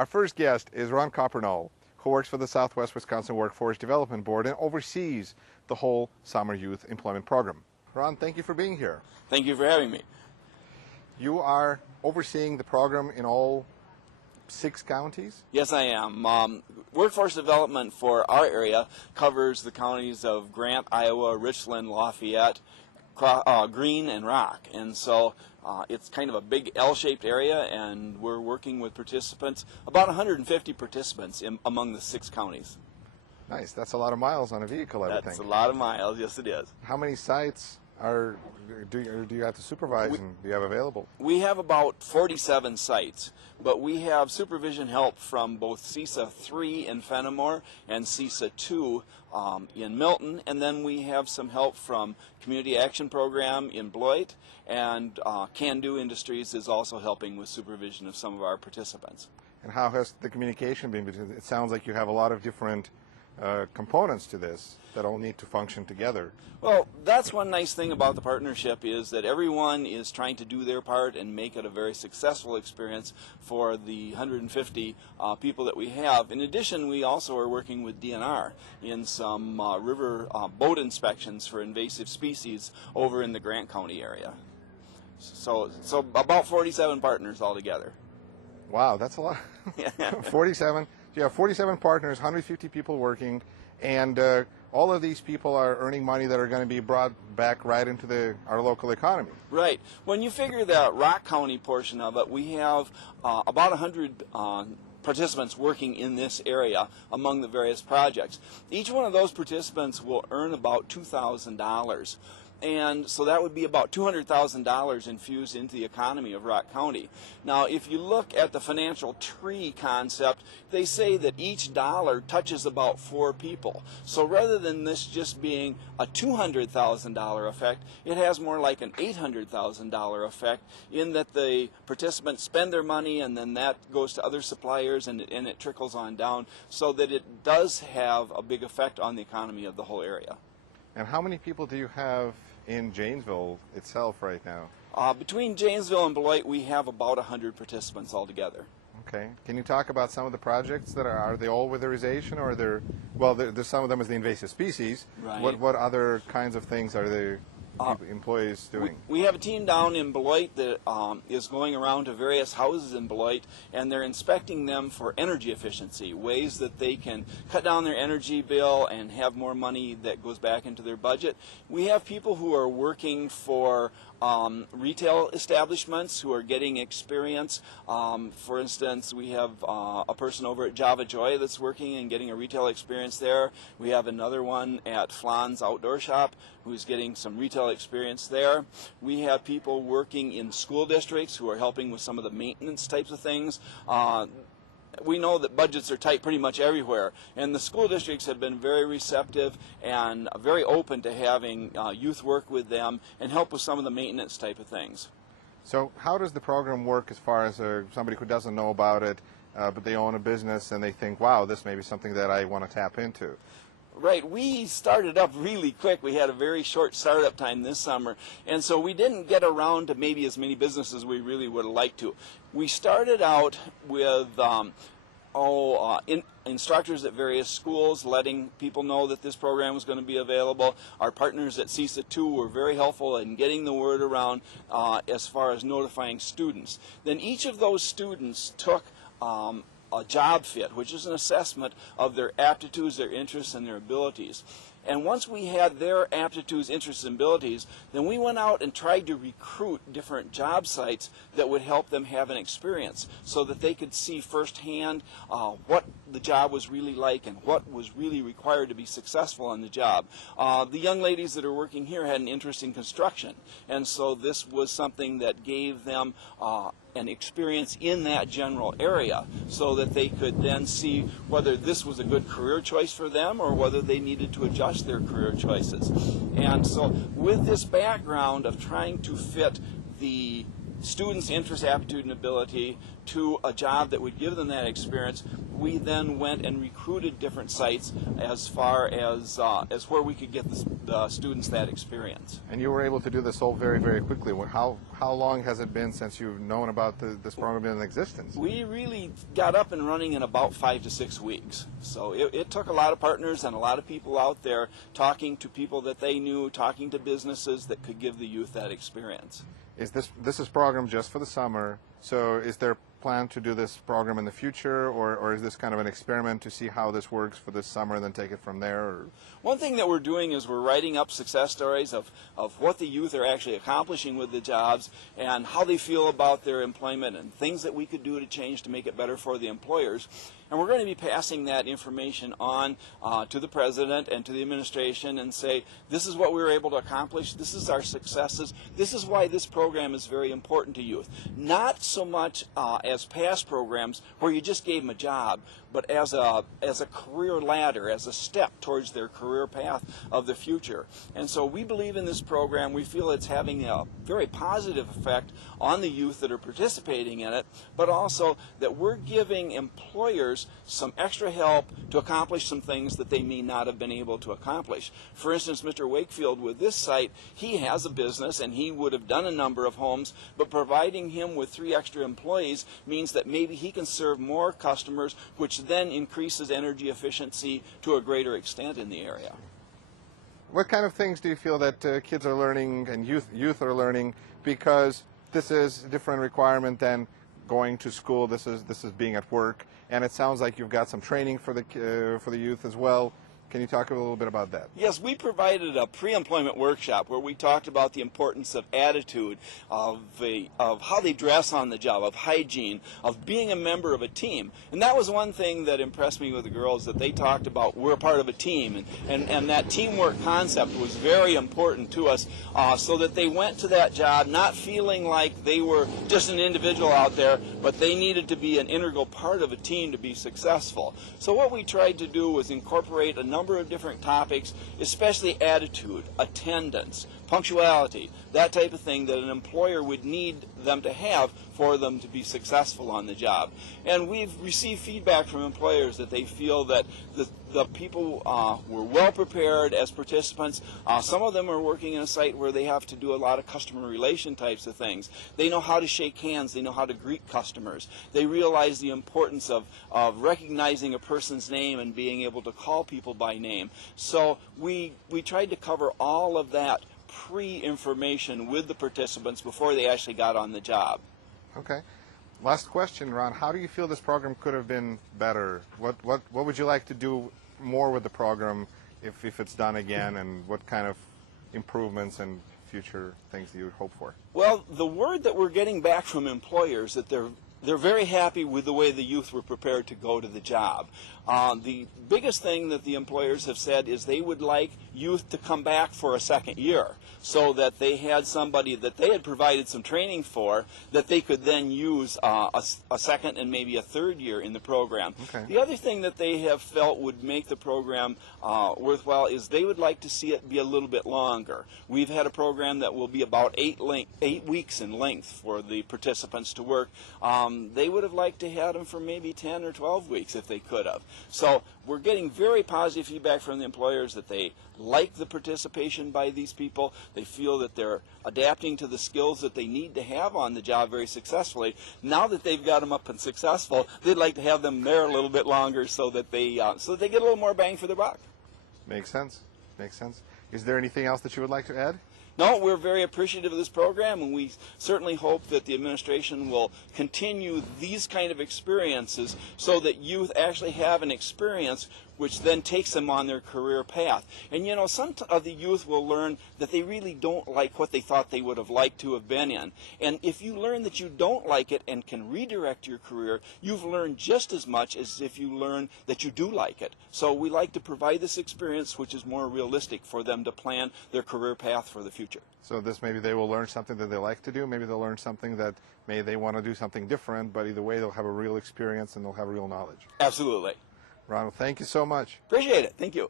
Our first guest is Ron Coppernoll, who works for the Southwest Wisconsin Workforce Development Board and oversees the whole Summer Youth Employment Program. Ron, thank you for being here. Thank you for having me. You are overseeing the program in all 6 counties? Yes, I am. Workforce development for our area covers the counties of Grant, Iowa, Richland, Lafayette, Greene, and Rock. And so it's kind of a big L-shaped area, and we're working with participants, about 150 participants among the 6 counties. Nice. That's a lot of miles on a vehicle, I would think. That's a lot of miles. Yes, it is. How many sites do you have to supervise and do you have available? We have about 47 sites, but we have supervision help from both CISA 3 in Fenimore and CISA 2 in Milton, and then we have some help from Community Action Program in Beloit, and Can Do Industries is also helping with supervision of some of our participants. And how has the communication been? Because it sounds like you have a lot of different components to this that all need to function together. Well, that's one nice thing about the partnership, is that everyone is trying to do their part and make it a very successful experience for the 150 people that we have. In addition, we also are working with DNR in some river boat inspections for invasive species over in the Grant County area. So about 47 partners altogether. Wow, that's a lot. 47. You have 47 partners, 150 people working, and all of these people are earning money that are going to be brought back right into our local economy. Right. When you figure the Rock County portion of it, we have about 100 participants working in this area among the various projects. Each one of those participants will earn about $2,000. And so that would be about $200,000 infused into the economy of Rock County. Now, if you look at the financial tree concept, they say that each dollar touches about 4 people. So rather than this just being a $200,000 effect, it has more like an $800,000 effect, in that the participants spend their money and then that goes to other suppliers and it trickles on down, so that it does have a big effect on the economy of the whole area. And how many people do you have in Janesville itself right now? Between Janesville and Beloit, we have about 100 participants altogether. Okay. Can you talk about some of the projects that are they all weatherization, or there's some of them as the invasive species. Right. What other kinds of things are the employees doing? We have a team down in Beloit that is going around to various houses in Beloit, and they're inspecting them for energy efficiency, ways that they can cut down their energy bill and have more money that goes back into their budget. We have people who are working for retail establishments who are getting experience. For instance, we have a person over at Java Joy that's working and getting a retail experience there. We have another one at Flan's Outdoor Shop who's getting some retail experience there. We have people working in school districts who are helping with some of the maintenance types of things. We know that budgets are tight pretty much everywhere, and the school districts have been very receptive and very open to having youth work with them and help with some of the maintenance type of things. So how does the program work as far as somebody who doesn't know about it, but they own a business and they think, wow, this may be something that I want to tap into? Right. We started up really quick. We had a very short startup time this summer, and so we didn't get around to maybe as many businesses as we really would have liked to. We started out with instructors at various schools, letting people know that this program was going to be available. Our partners at CISA 2 were very helpful in getting the word around as far as notifying students. Then each of those students took a job fit, which is an assessment of their aptitudes, their interests, and their abilities. And once we had their aptitudes, interests, and abilities, then we went out and tried to recruit different job sites that would help them have an experience so that they could see firsthand what the job was really like and what was really required to be successful on the job. The young ladies that are working here had an interest in construction, and so this was something that gave them an experience in that general area so that they could then see whether this was a good career choice for them or whether they needed to adjust their career choices. And so with this background of trying to fit the students' interest, aptitude, and ability to a job that would give them that experience, we then went and recruited different sites as far as where we could get the students that experience. And you were able to do this all very, very quickly. How long has it been since you've known about this program in existence? We really got up and running in about 5 to 6 weeks. So it took a lot of partners and a lot of people out there talking to people that they knew, talking to businesses that could give the youth that experience. Is this is program just for the summer? So is there a plan to do this program in the future, or is this kind of an experiment to see how this works for this summer and then take it from there? Or? One thing that we're doing is we're writing up success stories of what the youth are actually accomplishing with the jobs and how they feel about their employment and things that we could do to change to make it better for the employers. And we're going to be passing that information on to the president and to the administration and say, this is what we were able to accomplish, this is our successes, this is why this program is very important to youth. Not so much as past programs where you just gave them a job, but as a career ladder, as a step towards their career path of the future. And so we believe in this program. We feel it's having a very positive effect on the youth that are participating in it, but also that we're giving employers some extra help to accomplish some things that they may not have been able to accomplish. For instance, Mr. Wakefield with this site, he has a business and he would have done a number of homes, but providing him with 3 extra employees means that maybe he can serve more customers, which then increases energy efficiency to a greater extent in the area. What kind of things do you feel that kids are learning and youth are learning, because this is a different requirement than going to school? This is being at work, and it sounds like you've got some training for the youth as well. Can you talk a little bit about that? Yes, we provided a pre-employment workshop where we talked about the importance of attitude, of how they dress on the job, of hygiene, of being a member of a team. And that was one thing that impressed me with the girls, that they talked about we're part of a team. And that teamwork concept was very important to us, so that they went to that job not feeling like they were just an individual out there, but they needed to be an integral part of a team to be successful. So what we tried to do was incorporate a number of different topics, especially attitude, attendance, punctuality, that type of thing that an employer would need them to have for them to be successful on the job. And we've received feedback from employers that they feel that the people were well prepared as participants. Some of them are working in a site where they have to do a lot of customer relation types of things. They know how to shake hands. They know how to greet customers. They realize the importance of recognizing a person's name and being able to call people by name. So we tried to cover all of that pre-information with the participants before they actually got on the job. Okay. Last question, Ron. How do you feel this program could have been better? What would you like to do more with the program if it's done again, and what kind of improvements and future things do you hope for? Well, the word that we're getting back from employers that they're very happy with the way the youth were prepared to go to the job. The biggest thing that the employers have said is they would like youth to come back for a second year, so that they had somebody that they had provided some training for that they could then use a second and maybe a third year in the program. Okay. The other thing that they have felt would make the program worthwhile is they would like to see it be a little bit longer. We've had a program that will be about 8 weeks in length for the participants to work. They would have liked to have them for maybe 10 or 12 weeks if they could have. So we're getting very positive feedback from the employers that they like the participation by these people. They feel that they're adapting to the skills that they need to have on the job very successfully. Now that they've got them up and successful, they'd like to have them there a little bit longer so that they get a little more bang for their buck. Makes sense. Makes sense. Is there anything else that you would like to add? No, we're very appreciative of this program, and we certainly hope that the administration will continue these kind of experiences so that youth actually have an experience which then takes them on their career path. And you know, some of the youth will learn that they really don't like what they thought they would have liked to have been in. And if you learn that you don't like it and can redirect your career, you've learned just as much as if you learn that you do like it. So we like to provide this experience which is more realistic for them to plan their career path for the future. So this, maybe they will learn something that they like to do, maybe they'll learn something that maybe they want to do something different, but either way they'll have a real experience and they'll have real knowledge. Absolutely. Ronald, thank you so much. Appreciate it. Thank you.